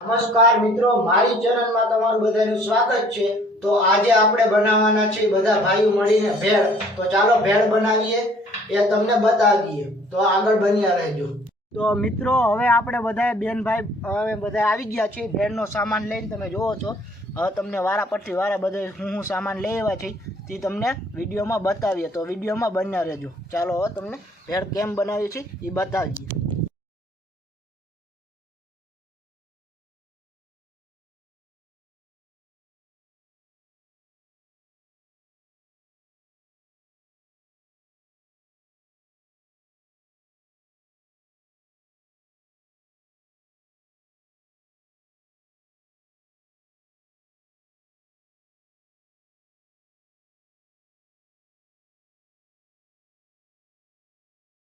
નમસ્કાર મિત્રો, મારી ચેનલમાં તમારું બધાનું સ્વાગત છે। તો આજે આપણે બનાવવાના છે બધા ભાઈઓ મળીને ભેળ। તો ચાલો ભેળ બનાવીએ, એ તમને બતાવીએ। તો આગળ બન્યા રહેજો। તો મિત્રો હવે આપણે બધા બેન ભાઈ હવે બધા આવી ગયા છે ભેળનો સામાન લઈને। તમે જોવો છો હવે તમને વારા પરથી વારા બધે હું સામાન લઈ આવ્યા છે તે તમને વિડીયોમાં બતાવીએ। તો વિડીયોમાં બન્યા રહેજો। ચાલો હવે તમને ભેળ કેમ બનાવી છે એ બતાવીએ।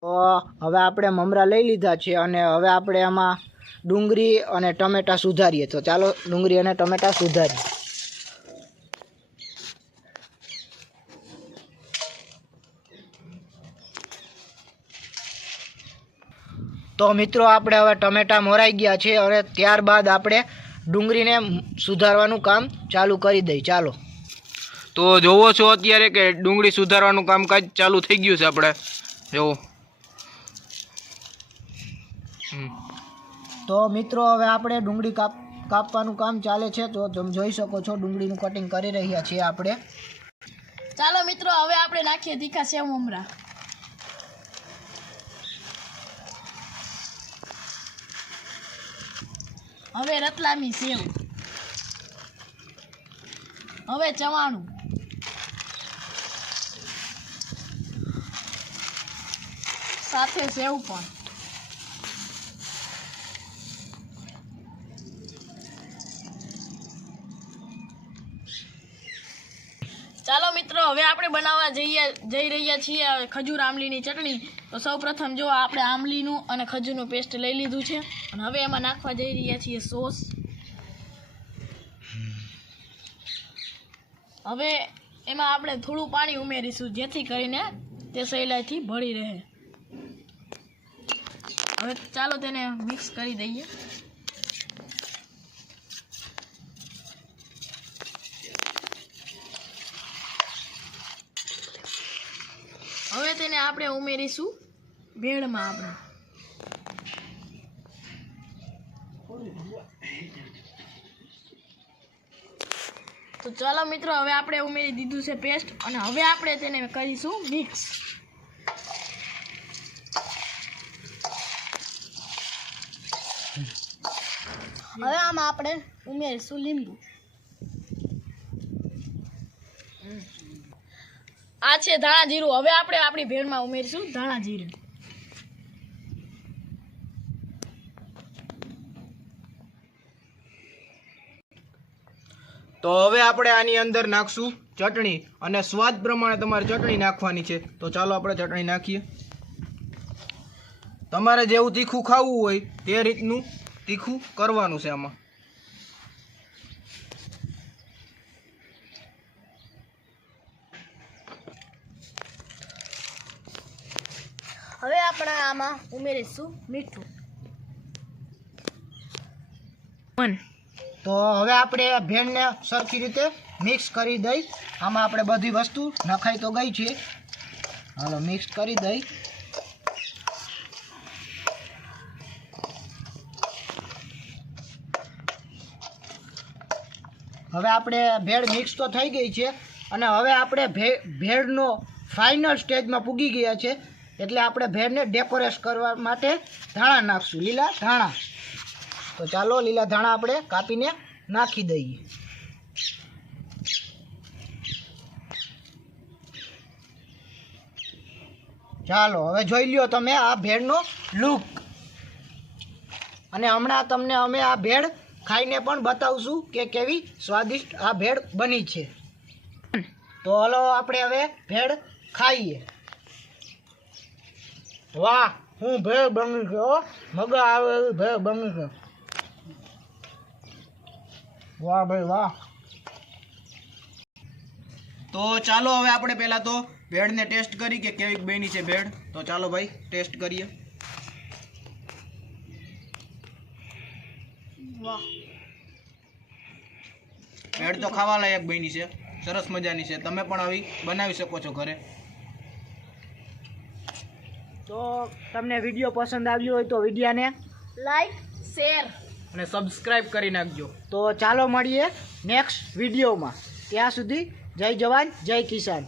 તો હવે આપણે મમરા લઈ લીધા છે અને હવે આપણે આમાં ડુંગળી અને ટમેટા સુધારીએ। તો ચાલો ડુંગળી અને ટમેટા સુધારીએ। તો મિત્રો આપણે હવે ટમેટા મોરાઈ ગયા છે અને ત્યારબાદ આપણે ડુંગળીને સુધારવાનું કામ ચાલુ કરી દઈએ। ચાલો તો જોવો છો અત્યારે કે ડુંગળી સુધારવાનું કામકાજ ચાલુ થઈ ગયું છે। આપણે જોવો તો મિત્રો હવે આપણે ડુંગળી કાપવાનું કામ ચાલે છે। તો તમે જોઈ શકો છો ડુંગળીનું કટિંગ કરી રહ્યા છીએ આપણે। ચાલો મિત્રો હવે આપણે નાખીએ તીખા સેવ મમરા। હવે રતલામી સેવ, હવે ચવાણું, સાથે સેવ પણ। ચાલો મિત્રો હવે આપણે બનાવવા જઈ રહ્યા છીએ ખજૂર આમલીની ચટણી। તો સૌપ્રથમ જો આપણે આમલીનું અને ખજૂરનું પેસ્ટ લઈ લીધું છે અને હવે એમાં નાખવા જઈ રહ્યા છીએ સોસ। હવે એમાં આપણે થોડું પાણી ઉમેરીશું જેથી કરીને તે સહેલાઈથી ભળી રહે। હવે ચાલો તેને મિક્સ કરી દઈએ। હવે તેને આપણે ઉમેરીશું ભેળમાં આપણે। તો ચાલો મિત્રો હવે આપણે ઉમેરી દીધું છે પેસ્ટ અને હવે આપણે તેને કરીશું મિક્સ। હવે આમાં આપણે ઉમેરીશું લીંબુ। આ છે ધાણા જીરું। હવે આપણે આપણી ભેળમાં ઉમેરીશું ધાણા જીરું। તો હવે આપણે આની અંદર નાખશું ચટણી અને સ્વાદ પ્રમાણે તમારે ચટણી નાખવાની છે। તો ચાલો આપણે ચટણી નાખીએ। તમારે જેવું તીખું ખાવું હોય તે રીતનું તીખું કરવાનું છે આમાં। હવે આપણે આમાં ઉમેરીશું મીઠું। તો હવે આપણે ભેળને સરખી રીતે મિક્સ કરી દઈ। આમાં આપણે બધી વસ્તુ નખાઈ તો ગઈ છે, હાલો મિક્સ કરી દઈ। હવે આપણે ભેળ મિક્સ તો થઈ ગઈ છે અને હવે આપણે ભેળનો ફાઇનલ સ્ટેજમાં પૂગી ગયા છે। એટલે આપણે ભેળને ડેકોરેટ કરવા માટે ધાણા નાખશું, લીલા ધાણા। તો ચાલો લીલા ધાણા આપણે કાપીને નાખી દઈએ। ચાલો હવે જોઈ લ્યો તમે આ ભેળનો લુક અને હમણાં તમને અમે આ ભેળ ખાઈને પણ બતાવશું કે કેવી સ્વાદિષ્ટ આ ભેળ બની છે। તો હલો આપણે હવે ભેળ ખાઈએ। વાહ, હું ભેળ બની છે, મજા આવે એવી ભેળ બની છે। વાહ ભાઈ વાહ। તો ચાલો હવે આપણે પહેલાં તો ભેળને ટેસ્ટ કરી કે કેવી બની છે ભેળ। તો ચાલો ભાઈ ટેસ્ટ કરીએ। વાહ. ભેળ તો ખાવા લાયક બની છે, સરસ મજાની છે. તમે પણ આવી બનાવી શકો છો ઘરે. તો તમને વિડીયો પસંદ આવ્યો હોય તો વિડીયાને લાઈક, શેર. અને સબસ્ક્રાઇબ કરી નાખજો. તો ચાલો મળીએ નેક્સ્ટ વિડીયોમાં. ત્યાં સુધી જય જવાન જય કિસાન.